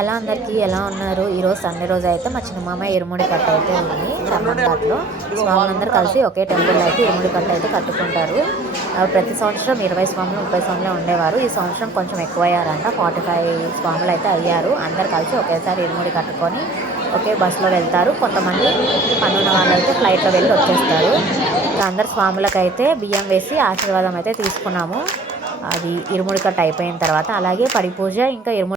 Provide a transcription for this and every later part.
Hello అందరికీ, ఎలా ఉన్నారు? ఈరోజు సండే రోజు అయితే మా చిన్నమామ ఇరుముడి కట్ట అయితే ఉంది రమ్మన్ఘాట్లో. స్వాములందరూ కలిసి ఒకే టెంపుల్లో అయితే ఇరుముడి కట్ట అయితే కట్టుకుంటారు. ప్రతి సంవత్సరం 20 స్వాములు 30 స్వాములు ఉండేవారు. ఈ సంవత్సరం కొంచెం ఎక్కువయ్యారంట, 45 స్వాములు అయితే అయ్యారు. అందరు కలిసి ఒకేసారి ఇరుముడి కట్టుకొని ఒకే బస్సులో వెళ్తారు. కొంతమంది పనున్న వాళ్ళు అయితే ఫ్లైట్లో వెళ్ళి వచ్చేస్తారు. ఇంకా అందరు స్వాములకైతే బియ్యం వేసి ఆశీర్వాదం అయితే తీసుకున్నాము. అది ఇరుముడి కట్ట అయిపోయిన తర్వాత. అలాగే పడి పూజ, ఇంకా ఇరుముడి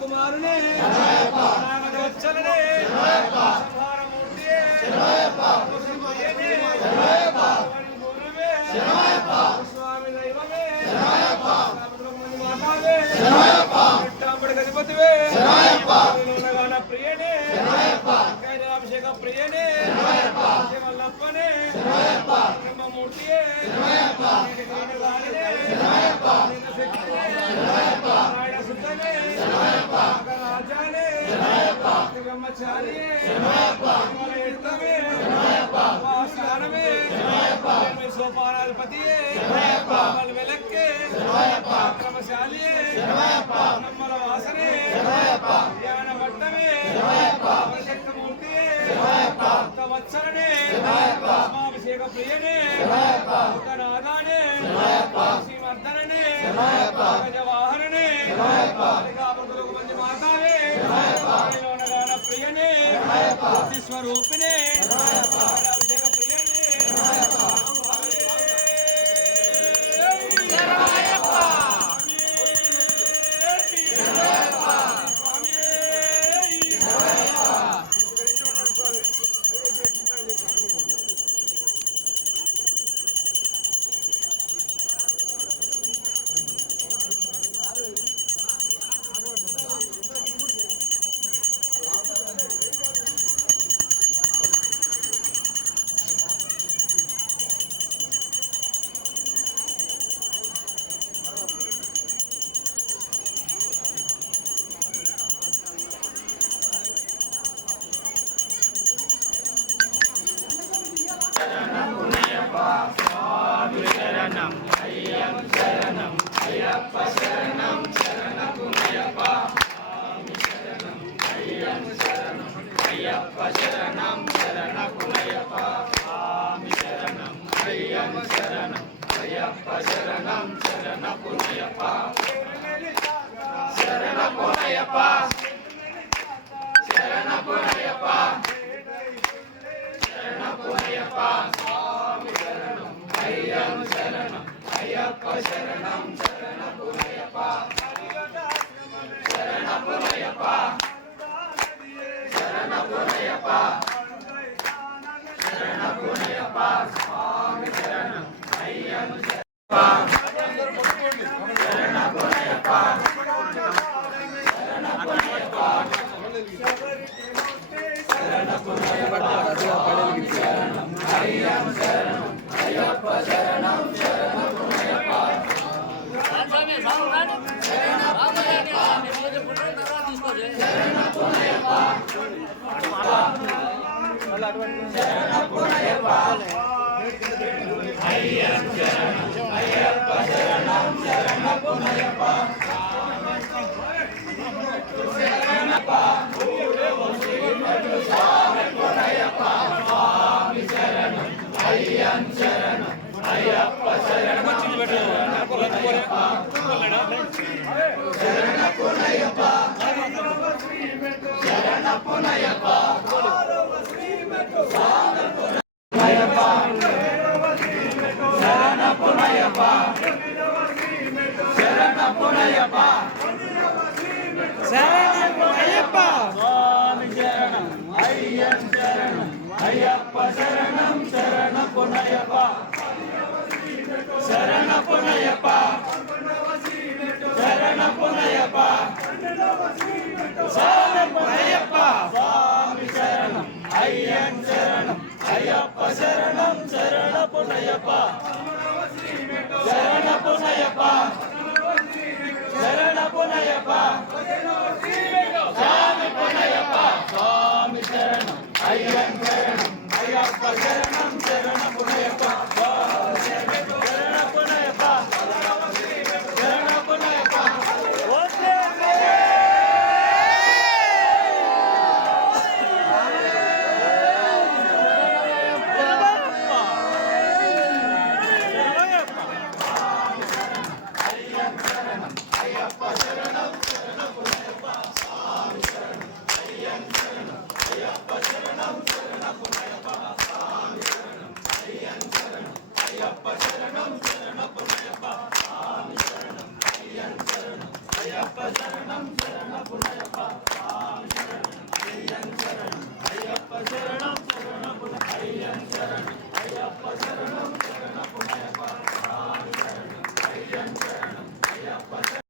కుమారునే స్వామి దైవమే గణపతివే ప్రియనే అభిషేక ప్రియనే మల్లప్పనే బ్రహ్మమూర్తియే రాజానే బ్రహ్మచారియే వాసానమే సోపానాధిపతియే వెలక్కే క్రమశాలియే నమ్మల వాసనే జ్ఞాన వట్టమే శక్తమూర్తియే వత్సరనే అభిషేక ప్రియనే నాదానే శ్రీవర్ధననే గజవాహననే మంది మాతావే ప్రియనే స్వరూపిణే అభిషేక ప్రియనే శరణమయ్యప్ప స్వామి శరణం అయ్యం శరణం అయ్యప్ప శరణం శరణపునయ్యప్ప శరణపునయ్యప్ప శరణపునయ్యప్ప శరణపునయ్యప్ప స్వామి శరణం అయ్యం శరణం అయ్యప్ప శరణం శరణపునయ్యప్ప శరణపునయ్యప్ప శరణపునయ్యప్ప శరణపునయ్యప్ప స్వామి శరణం అయ్యం శరణం అయ్యప్ప శరణం శరణపునయ్యప్ప శరణపునయ్యప్ప శరణపునయ్యప్ప శరణం